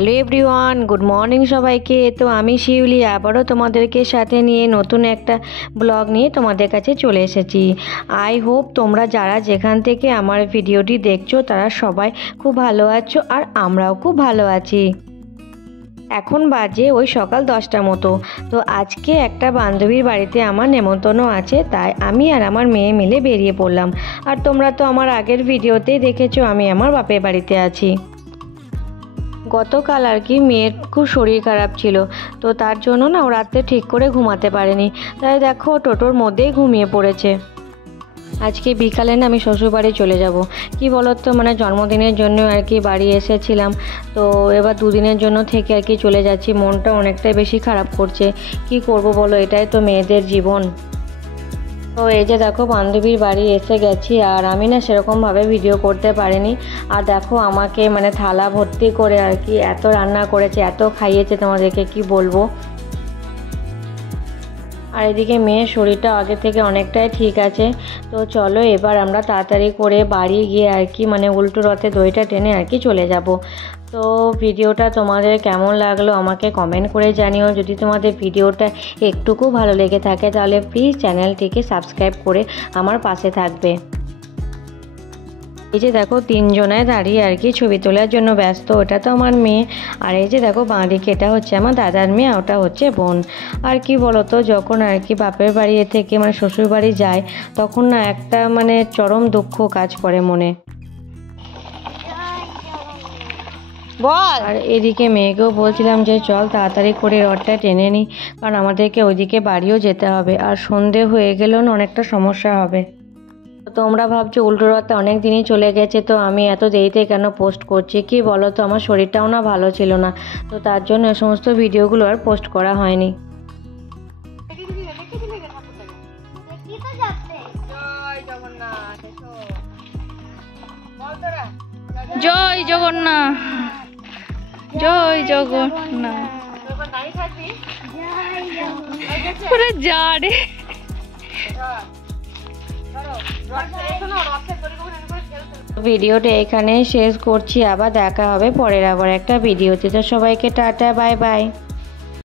Hello everyone, good morning সবাইকে। তো আমি শিউলি আবারও তোমাদেরকে সাথে নিয়ে নতুন একটা ব্লগ নিয়ে তোমাদের কাছে চলে এসেছি। আই হোপ তোমরা যারা যেখান থেকে আমার ভিডিওটি দেখছো তারা সবাই খুব ভালো আছো, আর আমরাও খুব ভালো আছি। এখন বাজে ওই সকাল 10টার মতো। তো আজকে একটা বান্ধবীর বাড়িতে আমার নেমন্তন্ন আছে, তাই আমি আর আমার মেয়ে মিলে বেরিয়ে পড়লাম। আর তোমরা তো আমার আগের ভিডিওতেই দেখেছো আমি আমার বাপের বাড়িতে আছি। গতকাল আর কি মেয়ের খুব শরীর খারাপ ছিল, তো তার জন্য না ও রাত্রে ঠিক করে ঘুমাতে পারেনি, তাই দেখো টোটোর মধ্যেই ঘুমিয়ে পড়েছে। আজকে বিকালে না আমি শ্বশুরবাড়ি চলে যাব। কি বলতো, মানে জন্মদিনের জন্য আর কি বাড়ি এসেছিলাম, তো এবার দুদিনের জন্য থেকে আর কি চলে যাচ্ছি। মনটা অনেকটাই বেশি খারাপ করছে। কি করব বলো, এটাই তো মেয়েদের জীবন। তো এই যে দেখো বান্ধবীর বাড়ি এসে গেছি, আর আমি না সেরকমভাবে ভিডিও করতে পারিনি। আর দেখো আমাকে মানে থালা ভর্তি করে আর কি এত রান্না করেছে, এত খাইয়েছে, তোমাদেরকে কি বলবো। আর এদিকে মেয়ের শরীরটা আগে থেকে অনেকটাই ঠিক আছে। তো চলো এবার আমরা তাড়াতাড়ি করে বাড়ি গিয়ে আর কি মানে উল্টো রথে দইটা টেনে আর কি চলে যাব। তো ভিডিওটা তোমাদের কেমন লাগলো আমাকে কমেন্ট করে জানিও। যদি তোমাদের ভিডিওটা একটুকু ভালো লেগে থাকে তাহলে প্লিজ চ্যানেলটিকে সাবস্ক্রাইব করে আমার পাশে থাকবে। এই যে দেখো তিনজনায় দাঁড়িয়ে আর কি ছবি তোলার জন্য ব্যস্ত। ওটা তো আমার মেয়ে, আর এই যে দেখো বাঁদিকে এটা হচ্ছে আমার দাদার মেয়ে, ওটা হচ্ছে বোন। আর কি বলতো, যখন আর কি বাপের বাড়ি থেকে মানে শ্বশুর বাড়ি যায় তখন না একটা মানে চরম দুঃখ কাজ করে মনে। বল। আর এদিকে মেয়েকেও বলছিলাম যে চল তাড়াতাড়ি করে রথটা টেনে নিই, কারণ আমাদেরকে ওইদিকে বাড়িও যেতে হবে, আর সন্ধে হয়ে গেলেও না অনেকটা সমস্যা হবে। তোমরা ভাবছো উল্টো রথটা অনেক দিনই চলে গেছে, তো আমি এত দেরিতে কেন পোস্ট করছি। কি বলো তো, আমার শরীরটাও না ভালো ছিল না, তো তার জন্য এই সমস্ত ভিডিওগুলো আর পোস্ট করা হয়নি। জয় জগন্নাথ, জয় জগন্নাথ। যা রে, ভিডিওটা এখানেই শেষ করছি, আবার দেখা হবে পরের আবার একটা ভিডিওতে। তো সবাইকে টাটা, বাই বাই।